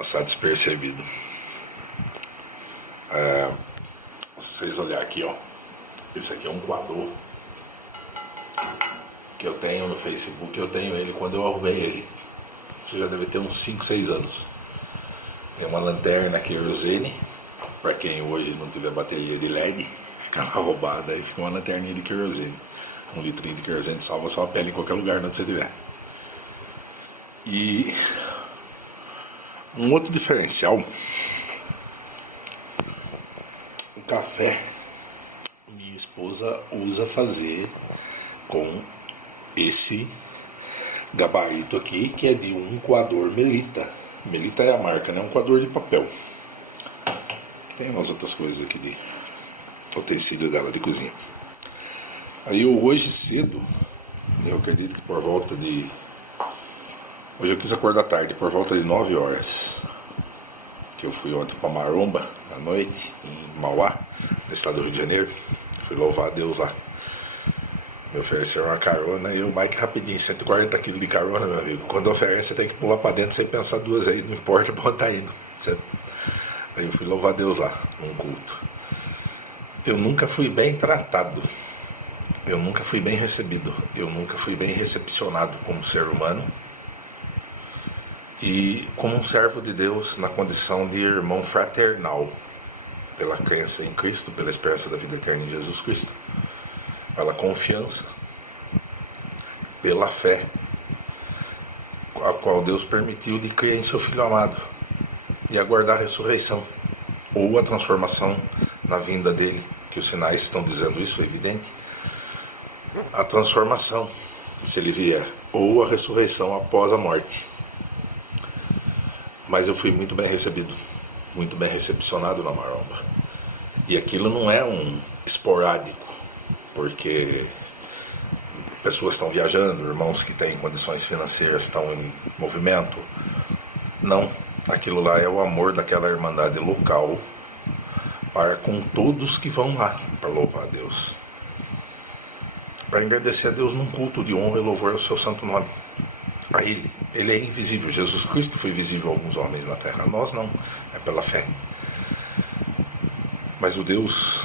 passar despercebido. Se vocês olharem aqui, ó, esse aqui é um quadro que eu tenho no Facebook. Eu tenho ele quando eu arrumei ele. Você já deve ter uns 5, 6 anos. Tem uma lanterna querosene, para quem hoje não tiver bateria de LED, fica lá roubada, aí fica uma lanterninha de querosene. 1 litrinho de querosene salva sua pele em qualquer lugar onde você estiver. E um outro diferencial, o café minha esposa usa fazer com esse gabarito aqui, que é de um coador Melita. Melita é a marca, né? Um coador de papel. Tem umas outras coisas aqui de utensílio dela de cozinha. Aí eu hoje cedo, eu acredito que por volta de... Hoje eu quis acordar tarde, por volta de 9 horas. Que eu fui ontem para Maromba, à noite, em Mauá, no estado do Rio de Janeiro. Fui louvar a Deus lá. Me ofereceram uma carona e o Mike rapidinho, 140 quilos de carona, meu amigo. Quando oferece, você tem que pular pra dentro sem pensar duas vezes, não importa pra onde tá indo. Aí eu fui louvar a Deus lá, num culto. Eu nunca fui bem tratado, eu nunca fui bem recebido, eu nunca fui bem recepcionado como ser humano e como um servo de Deus na condição de irmão fraternal, pela crença em Cristo, pela esperança da vida eterna em Jesus Cristo. Pela confiança, pela fé, a qual Deus permitiu de crer em seu Filho amado e aguardar a ressurreição ou a transformação na vinda dele, que os sinais estão dizendo isso, é evidente. A transformação, se ele vier, ou a ressurreição após a morte. Mas eu fui muito bem recebido, muito bem recepcionado na Maromba. E aquilo não é um esporádico, porque pessoas estão viajando, irmãos que têm condições financeiras estão em movimento. Não, aquilo lá é o amor daquela irmandade local para com todos que vão lá para louvar a Deus, para engrandecer a Deus num culto de honra e louvor ao seu santo nome. A Ele é invisível. Jesus Cristo foi visível a alguns homens na terra, a nós não, é pela fé. Mas o Deus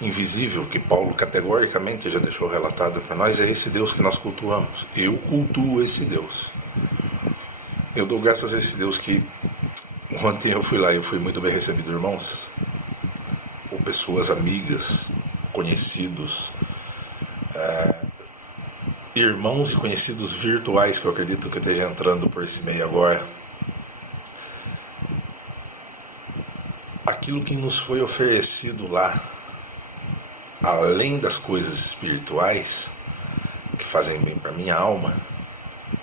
invisível, que Paulo categoricamente já deixou relatado para nós, é esse Deus que nós cultuamos. Eu cultuo esse Deus. Eu dou graças a esse Deus que ontem eu fui lá e eu fui muito bem recebido, irmãos, ou pessoas amigas, conhecidos, irmãos e conhecidos virtuais, que eu acredito que eu esteja entrando por esse meio agora. Aquilo que nos foi oferecido lá, além das coisas espirituais que fazem bem para minha alma,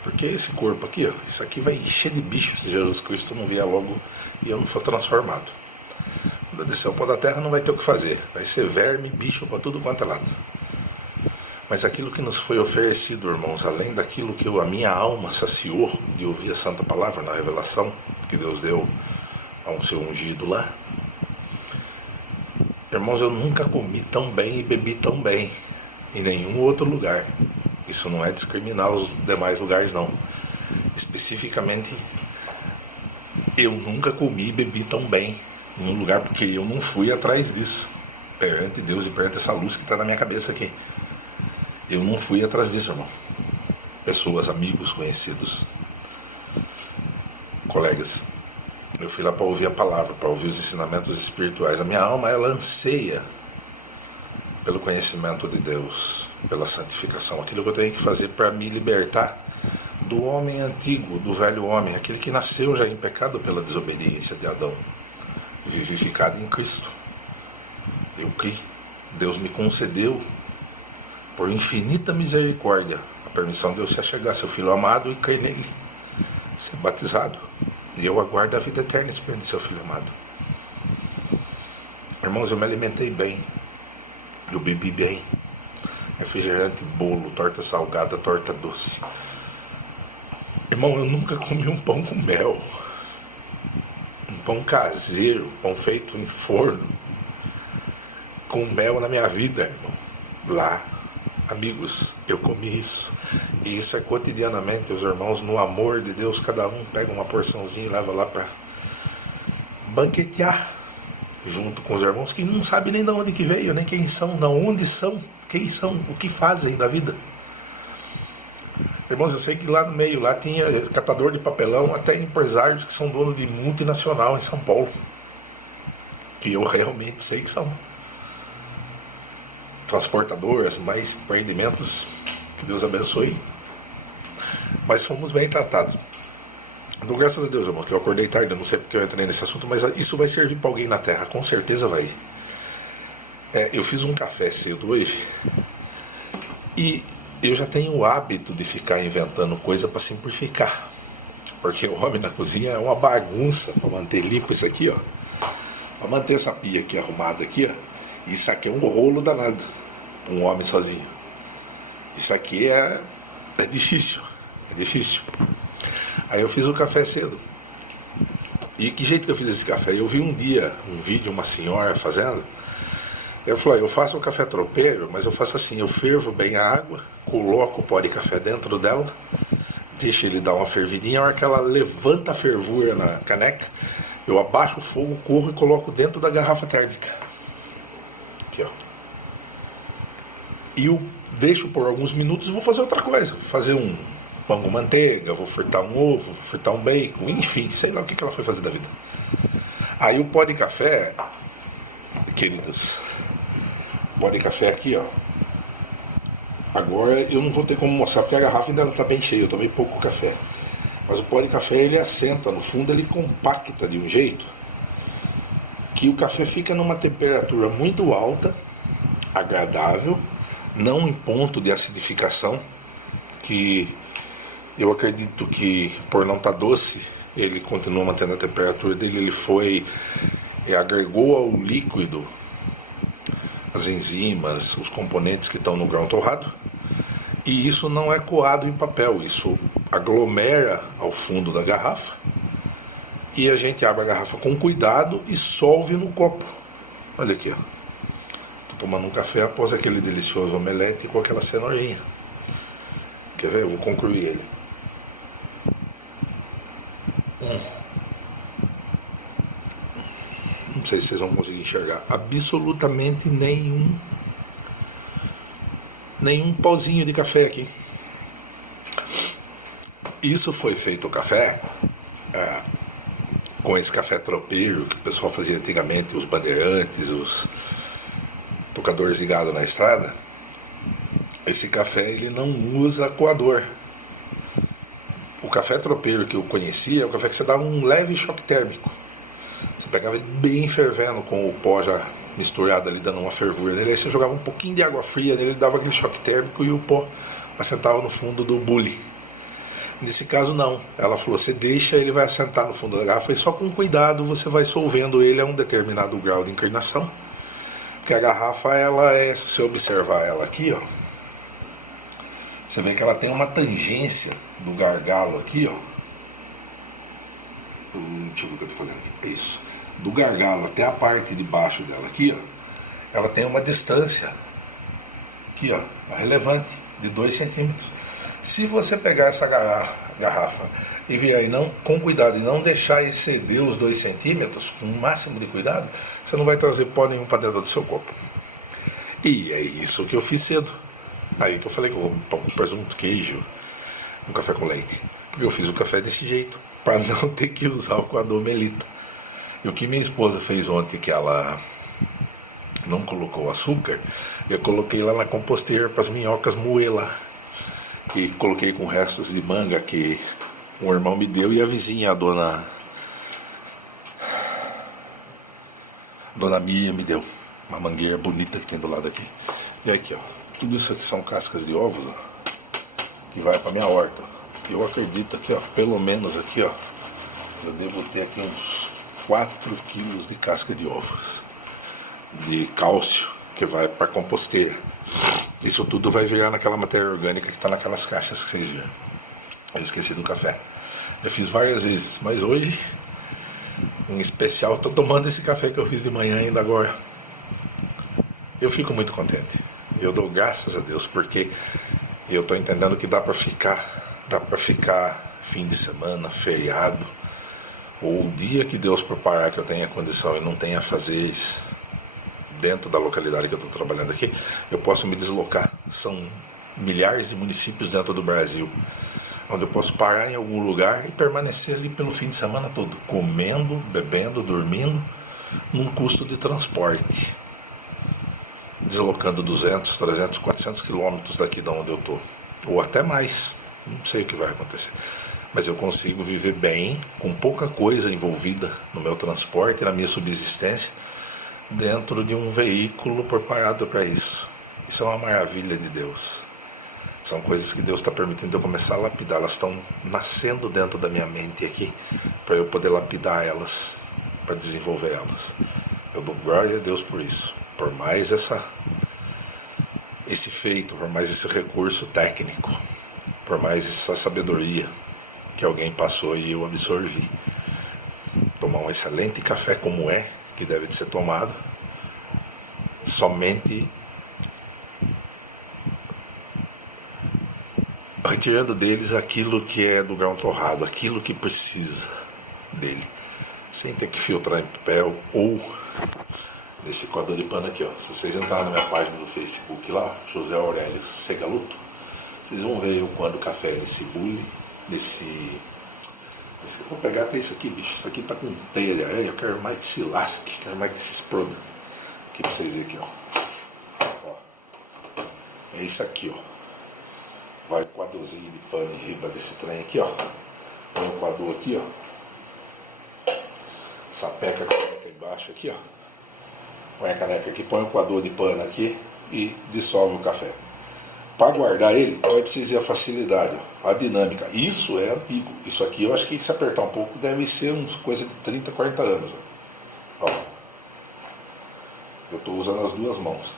porque esse corpo aqui, ó, isso aqui vai encher de bichos se Jesus Cristo não vier logo e eu não for transformado. Quando eu descer ao pó da terra não vai ter o que fazer, vai ser verme, bicho para tudo quanto é lado. Mas aquilo que nos foi oferecido, irmãos, além daquilo que a minha alma saciou de ouvir a santa palavra na revelação que Deus deu a um seu ungido lá, irmãos, eu nunca comi tão bem e bebi tão bem em nenhum outro lugar. Isso não é discriminar os demais lugares, não. Especificamente, eu nunca comi e bebi tão bem em um lugar, porque eu não fui atrás disso. Perante Deus e perante essa luz que está na minha cabeça aqui. Eu não fui atrás disso, irmão. Pessoas, amigos, conhecidos, colegas. Eu fui lá para ouvir a palavra, para ouvir os ensinamentos espirituais. A minha alma, ela anseia pelo conhecimento de Deus, pela santificação. Aquilo que eu tenho que fazer para me libertar do homem antigo, do velho homem, aquele que nasceu já em pecado pela desobediência de Adão, vivificado em Cristo. Eu criei. Deus me concedeu, por infinita misericórdia, a permissão de eu se achegar, seu Filho amado, e crer nele, ser batizado. E eu aguardo a vida eterna esperando seu Filho amado. Irmãos, eu me alimentei bem. Eu bebi bem. Refrigerante, bolo, torta salgada, torta doce. Irmão, eu nunca comi um pão com mel. Um pão caseiro, pão feito em forno, com mel na minha vida, irmão. Lá, amigos, eu comi isso. E isso é cotidianamente, os irmãos, no amor de Deus, cada um pega uma porçãozinha e leva lá para banquetear junto com os irmãos que não sabem nem de onde que veio, nem quem são, de onde são, quem são, o que fazem da vida. Irmãos, eu sei que lá no meio, lá tinha catador de papelão, até empresários que são donos de multinacional em São Paulo, que eu realmente sei que são transportadoras, mais empreendimentos, que Deus abençoe, mas fomos bem tratados. Então, graças a Deus, irmão, que eu acordei tarde, eu não sei porque eu entrei nesse assunto, mas isso vai servir para alguém na terra, com certeza vai. Eu fiz um café cedo hoje e eu já tenho o hábito de ficar inventando coisa para simplificar, porque o homem na cozinha é uma bagunça para manter limpo isso aqui, ó, para manter essa pia aqui arrumada aqui, ó. Isso aqui é um rolo danado para um homem sozinho. Isso aqui é difícil, é difícil. Aí eu fiz o café cedo. E que jeito que eu fiz esse café? Eu vi um dia um vídeo, uma senhora fazendo. Eu falei, eu faço o café tropeiro, mas eu faço assim, eu fervo bem a água, coloco o pó de café dentro dela, deixo ele dar uma fervidinha, a hora que ela levanta a fervura na caneca, eu abaixo o fogo, corro e coloco dentro da garrafa térmica. Aqui, ó. E eu deixo por alguns minutos e vou fazer outra coisa. Vou fazer um pão com manteiga, vou fritar um ovo, vou fritar um bacon, enfim, sei lá o que ela foi fazer da vida. Aí o pó de café, queridos, pó de café aqui, ó. Agora eu não vou ter como mostrar porque a garrafa ainda está bem cheia, eu tomei pouco café. Mas o pó de café ele assenta, no fundo ele compacta de um jeito que o café fica numa temperatura muito alta, agradável, não em ponto de acidificação, que eu acredito que por não estar doce, ele continua mantendo a temperatura dele, ele foi, agregou ao líquido as enzimas, os componentes que estão no grão torrado, e isso não é coado em papel, isso aglomera ao fundo da garrafa, e a gente abre a garrafa com cuidado e solve no copo. Olha aqui, ó. Tô tomando um café após aquele delicioso omelete com aquela cenourinha. Quer ver? Eu vou concluir ele. Não sei se vocês vão conseguir enxergar. Absolutamente nenhum pauzinho de café aqui. Isso foi feito o café com esse café tropeiro que o pessoal fazia antigamente, os bandeirantes, os tocadores de gado na estrada. Esse café ele não usa coador. O café tropeiro que eu conhecia é o café que você dava um leve choque térmico. Você pegava ele bem fervendo com o pó já misturado ali, dando uma fervura nele. Aí você jogava um pouquinho de água fria nele, dava aquele choque térmico e o pó assentava no fundo do bule. Nesse caso não. Ela falou, você deixa, ele vai assentar no fundo da garrafa e só com cuidado você vai solvendo ele a um determinado grau de inclinação. Porque a garrafa, ela é, se você observar ela aqui, ó, você vê que ela tem uma tangência do gargalo aqui, ó. Deixa eu ver o que eu estou fazendo aqui. Isso. Do gargalo até a parte de baixo dela aqui, ó. Ela tem uma distância aqui, ó, relevante, de 2 centímetros. Se você pegar essa garrafa e vier aí com cuidado e não deixar exceder os 2 centímetros, com o máximo de cuidado, você não vai trazer pó nenhum para dentro do seu copo. E é isso que eu fiz cedo. Aí que eu falei que eu vou pão com presunto, queijo, um café com leite. Porque eu fiz o café desse jeito, para não ter que usar o coador melita. E o que minha esposa fez ontem, que ela não colocou açúcar, eu coloquei lá na composteira para as minhocas moer lá. Que coloquei com restos de manga que um irmão me deu e a vizinha, a dona Miriam me deu. Uma mangueira bonita que tem do lado aqui. E aqui, ó, tudo isso aqui são cascas de ovos, ó, que vai para minha horta. Eu acredito aqui, ó, pelo menos aqui, ó, eu devo ter aqui uns 4 quilos de casca de ovos, de cálcio, que vai para composteira. Isso tudo vai virar naquela matéria orgânica que está naquelas caixas que vocês viram. Eu esqueci do café. Eu fiz várias vezes, mas hoje, em especial, estou tomando esse café que eu fiz de manhã ainda agora. Eu fico muito contente. Eu dou graças a Deus, porque E eu estou entendendo que dá para ficar fim de semana, feriado, ou o dia que Deus preparar que eu tenha condição e não tenha a fazer isso dentro da localidade que eu estou trabalhando aqui, eu posso me deslocar. São milhares de municípios dentro do Brasil, onde eu posso parar em algum lugar e permanecer ali pelo fim de semana todo, comendo, bebendo, dormindo, num custo de transporte, deslocando 200, 300, 400 quilômetros daqui de onde eu estou, ou até mais, não sei o que vai acontecer, mas eu consigo viver bem, com pouca coisa envolvida no meu transporte e na minha subsistência, dentro de um veículo preparado para isso. Isso é uma maravilha de Deus. São coisas que Deus está permitindo eu começar a lapidar. Elas estão nascendo dentro da minha mente aqui, para eu poder lapidar elas, para desenvolver elas. Eu dou glória a Deus por isso, por mais esse feito, por mais esse recurso técnico, por mais essa sabedoria que alguém passou e eu absorvi. Tomar um excelente café como que deve de ser tomado, somente retirando deles aquilo que é do grão torrado, aquilo que precisa dele, sem ter que filtrar em papel ou nesse coador de pano aqui, ó. Se vocês entrarem na minha página do Facebook lá, José Aurélio Segaluto, vocês vão ver o quando o café nesse bule, vou pegar até isso aqui, bicho. Isso aqui tá com teia de aranha, eu quero mais que se lasque, quero mais que se exploda. Aqui pra vocês verem aqui, ó. É isso aqui, ó. Vai o coadorzinho de pano em riba desse trem aqui, ó. Põe o coador aqui, ó. Sapeca a caneca embaixo aqui, ó. Põe a caneca aqui, põe o coador de pano aqui e dissolve o café. Para guardar ele, vai precisar a facilidade, ó, a dinâmica. Isso é antigo. Isso aqui eu acho que se apertar um pouco deve ser uma coisa de 30, 40 anos. Ó. Eu estou usando as duas mãos.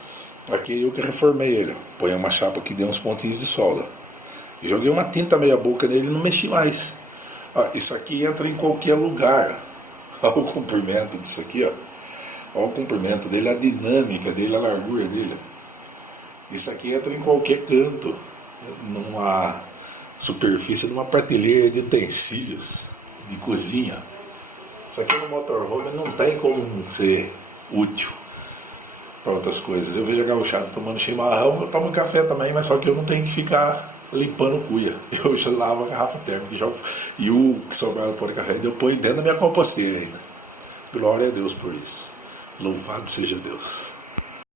Aqui eu que reformei ele. Ó. Põe uma chapa que deu uns pontinhos de solda. Joguei uma tinta meia boca nele e não mexi mais. Ó, isso aqui entra em qualquer lugar. Olha o comprimento disso aqui. Ó. Olha o comprimento dele, a dinâmica dele, a largura dele. Isso aqui entra em qualquer canto, numa superfície, numa prateleira de utensílios de cozinha. Isso aqui no motorhome não tem como ser útil para outras coisas. Eu vejo a gauchada tomando chimarrão, eu tomo café também, mas só que eu não tenho que ficar limpando cuia. Eu já lavo a garrafa térmica e o que sobrar do pó de café eu ponho dentro da minha composteira ainda. Glória a Deus por isso. Louvado seja Deus.